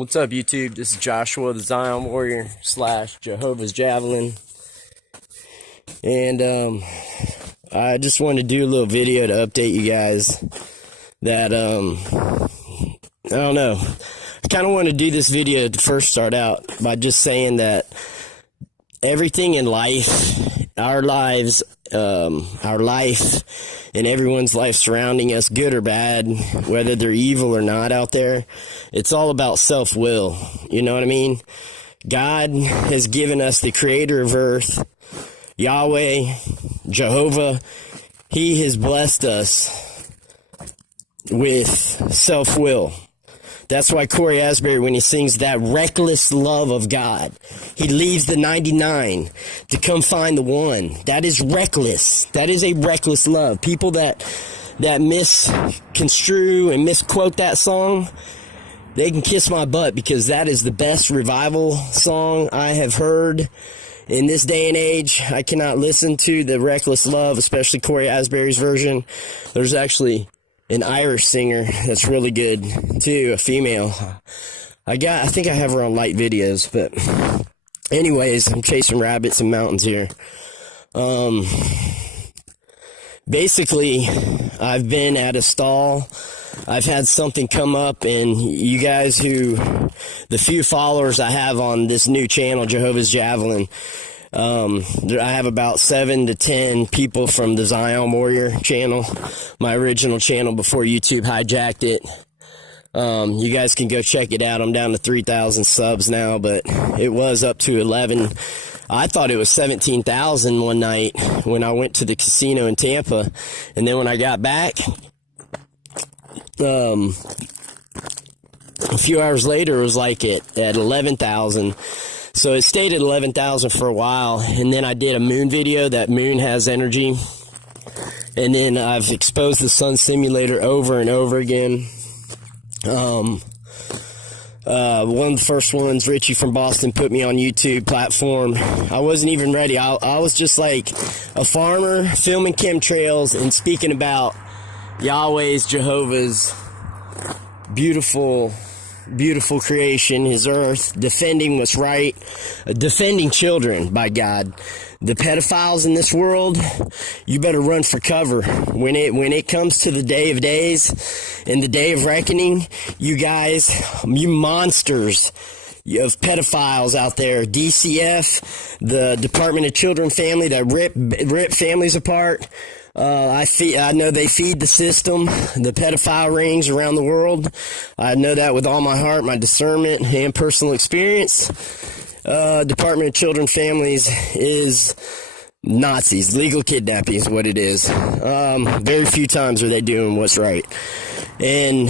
What's up, YouTube? This is Joshua, the Zion Warrior / Jehovah's Javelin. And I just wanted to do a little video to update you guys that I don't know. I kind of want to do this video to first start out by just saying that everything in life, our lives, our life, and everyone's life surrounding us, good or bad, whether they're evil or not out there, it's all about self-will. You know what I mean? God has given us the creator of earth, Yahweh, Jehovah. He has blessed us with self-will. That's why Corey Asbury, when he sings that reckless love of God, he leaves the 99 to come find the one. That is reckless. That is a reckless love. People that misconstrue and misquote that song, they can kiss my butt, because that is the best revival song I have heard in this day and age. I cannot listen to the reckless love, especially Corey Asbury's version. There's actually an Irish singer that's really good too, a female. I think I have her on light videos, but anyways, I'm chasing rabbits in mountains here. Basically, I've been at a stall. I've had something come up, and you guys the few followers I have on this new channel, Jehovah's Javelin, I have about 7 to 10 people from the Zion Warrior channel, my original channel before YouTube hijacked it. You guys can go check it out. I'm down to 3,000 subs now, but it was up to 11. I thought it was 17,000 one night when I went to the casino in Tampa, and then when I got back, a few hours later, it was like at 11,000. So it stayed at 11,000 for a while, and then I did a moon video. That moon has energy, and then I've exposed the sun simulator over and over again. One of the first ones, Richie from Boston, put me on YouTube platform. I wasn't even ready. I was just like a farmer filming chemtrails and speaking about Yahweh's, Jehovah's beautiful creation, his earth, defending what's right, defending children, by God. The pedophiles in this world, you better run for cover. When it comes to the day of days and the day of reckoning, you guys, you monsters of pedophiles out there, DCF, the Department of Children and Family that rip families apart. I know they feed the system, the pedophile rings around the world. I know that with all my heart, my discernment, and personal experience. Department of Children and Families is Nazis. Legal kidnapping is what it is. Very few times are they doing what's right. And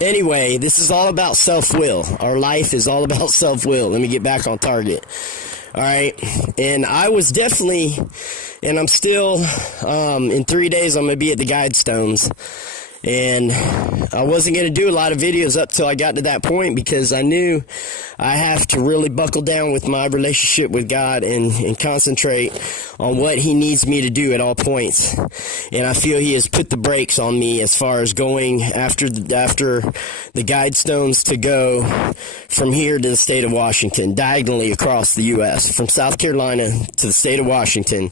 anyway, this is all about self-will. Our life is all about self-will. Let me get back on target. All right, and I was definitely, and I'm still, in 3 days I'm going to be at the Guidestones, and I wasn't going to do a lot of videos up till I got to that point, because I knew I have to really buckle down with my relationship with God and concentrate on what he needs me to do at all points. And I feel he has put the brakes on me as far as going after the Guidestones to go from here to the state of Washington, diagonally across the U.S., from South Carolina to the state of Washington,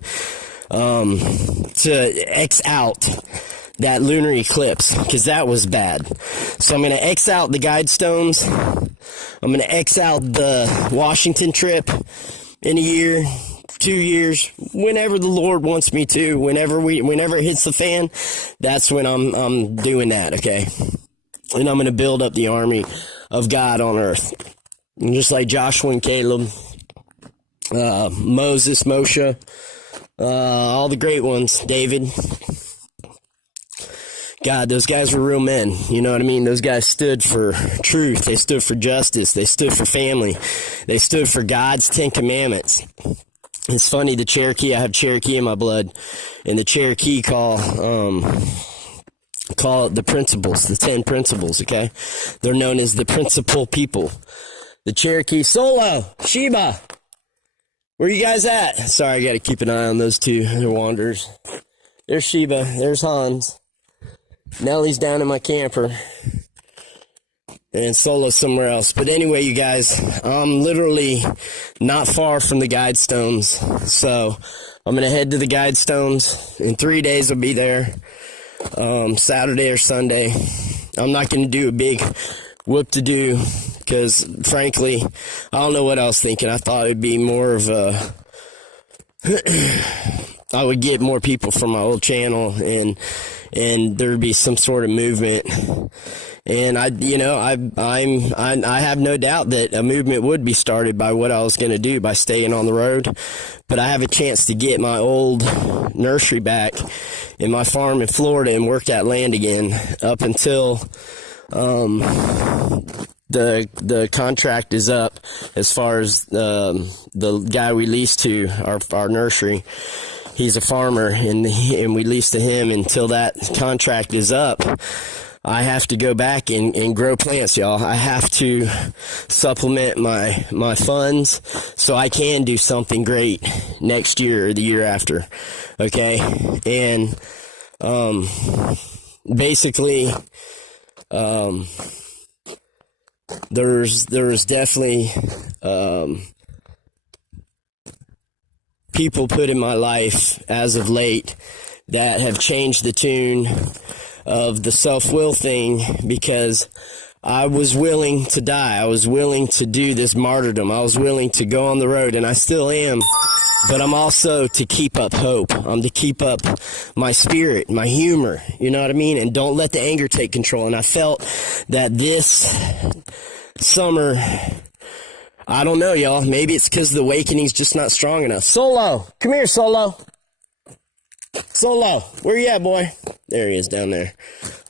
to X out that lunar eclipse, because that was bad. So I'm going to X out the Guidestones. I'm going to X out the Washington trip in a year, 2 years, whenever the Lord wants me to, whenever it hits the fan, that's when I'm doing that, okay? And I'm going to build up the army of God on earth. And just like Joshua and Caleb, Moses, Moshe, all the great ones, David. God, those guys were real men. You know what I mean? Those guys stood for truth. They stood for justice. They stood for family. They stood for God's 10 Commandments. It's funny, the Cherokee, I have Cherokee in my blood, and the Cherokee call it the principles, the 10 principles, okay? They're known as the principal people. The Cherokee, Solo, Sheba, where you guys at? Sorry, I got to keep an eye on those two. They're wanderers. There's Sheba. There's Hans. Nellie's down in my camper. and solo somewhere else. But anyway, you guys, I'm literally not far from the Guidestones, so I'm gonna head to the Guidestones. In 3 days I'll be there, Saturday or Sunday. I'm not gonna do a big whoop-to-do, because frankly, I don't know what I was thinking. I thought it'd be more of a I would get more people from my old channel, and there would be some sort of movement. And I have no doubt that a movement would be started by what I was going to do by staying on the road. But I have a chance to get my old nursery back in my farm in Florida and work that land again up until the contract is up, as far as the guy we leased to our nursery. He's a farmer, and we lease to him. Until that contract is up, I have to go back and grow plants, y'all. I have to supplement my funds so I can do something great next year or the year after. Okay? And basically, there's definitely people put in my life as of late that have changed the tune of the self-will thing, because I was willing to die. I was willing to do this martyrdom. I was willing to go on the road, and I still am. But I'm also to keep up hope. I'm to keep up my spirit, my humor, you know what I mean? And don't let the anger take control. And I felt that this summer, I don't know, y'all, maybe it's because the awakening's just not strong enough. Solo, come here, Solo. Solo, where you at, boy? There he is, down there.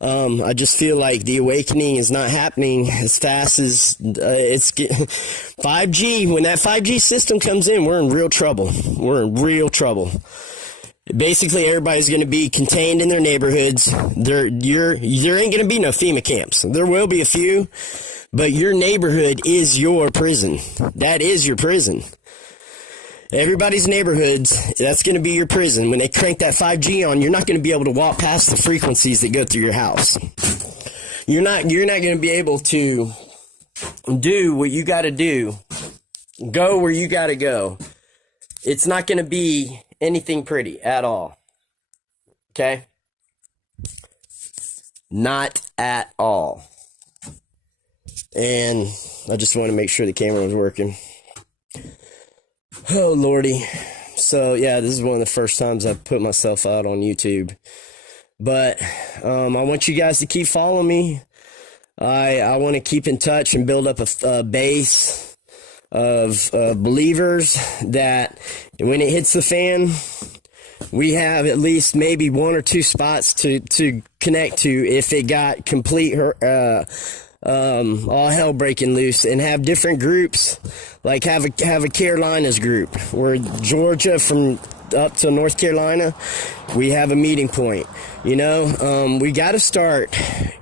I just feel like the awakening is not happening as fast as it's 5G. When that 5G system comes in, we're in real trouble. We're in real trouble. Basically, everybody's going to be contained in their neighborhoods. There ain't going to be no FEMA camps. There will be a few, but your neighborhood is your prison. That is your prison. Everybody's neighborhoods, that's going to be your prison. When they crank that 5G on, you're not going to be able to walk past the frequencies that go through your house. You're not going to be able to do what you got to do, go where you got to go. It's not going to be anything pretty at all. Okay? Not at all. And I just want to make sure the camera was working. Oh, Lordy. So, yeah, this is one of the first times I've put myself out on YouTube. But I want you guys to keep following me. I want to keep in touch and build up a base of believers that when it hits the fan, we have at least maybe 1 or 2 spots to connect to if it got complete all hell breaking loose, and have different groups, like have a Carolinas group where Georgia from up to North Carolina, we have a meeting point. You know, we got to start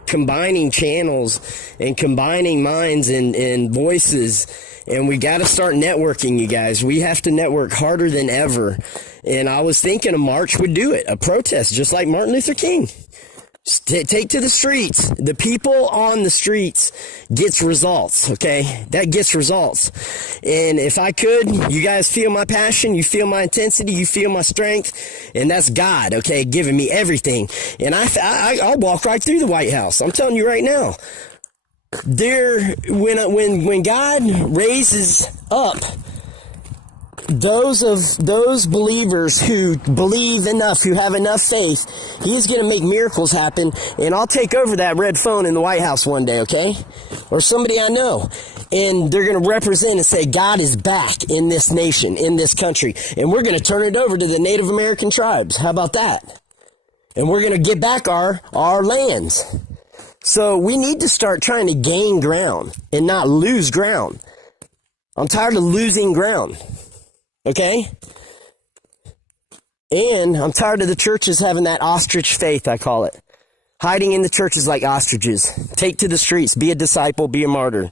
combining channels and combining minds and voices, and we got to start networking, you guys. We have to network harder than ever. And I was thinking a march would do it, a protest, just like Martin Luther King. Take to the streets. The people on the streets gets results, okay? That gets results. And if I could, you guys feel my passion, you feel my intensity, you feel my strength, and that's God, okay, giving me everything. And I'll walk right through the White House. I'm telling you right now. When God raises up those believers who believe enough, who have enough faith, he's going to make miracles happen. And I'll take over that red phone in the White House one day, okay? Or somebody I know. And they're going to represent and say, God is back in this nation, in this country. And we're going to turn it over to the Native American tribes. How about that? And we're going to get back our lands. So we need to start trying to gain ground and not lose ground. I'm tired of losing ground. Okay? And I'm tired of the churches having that ostrich faith, I call it. Hiding in the churches like ostriches. Take to the streets. Be a disciple. Be a martyr.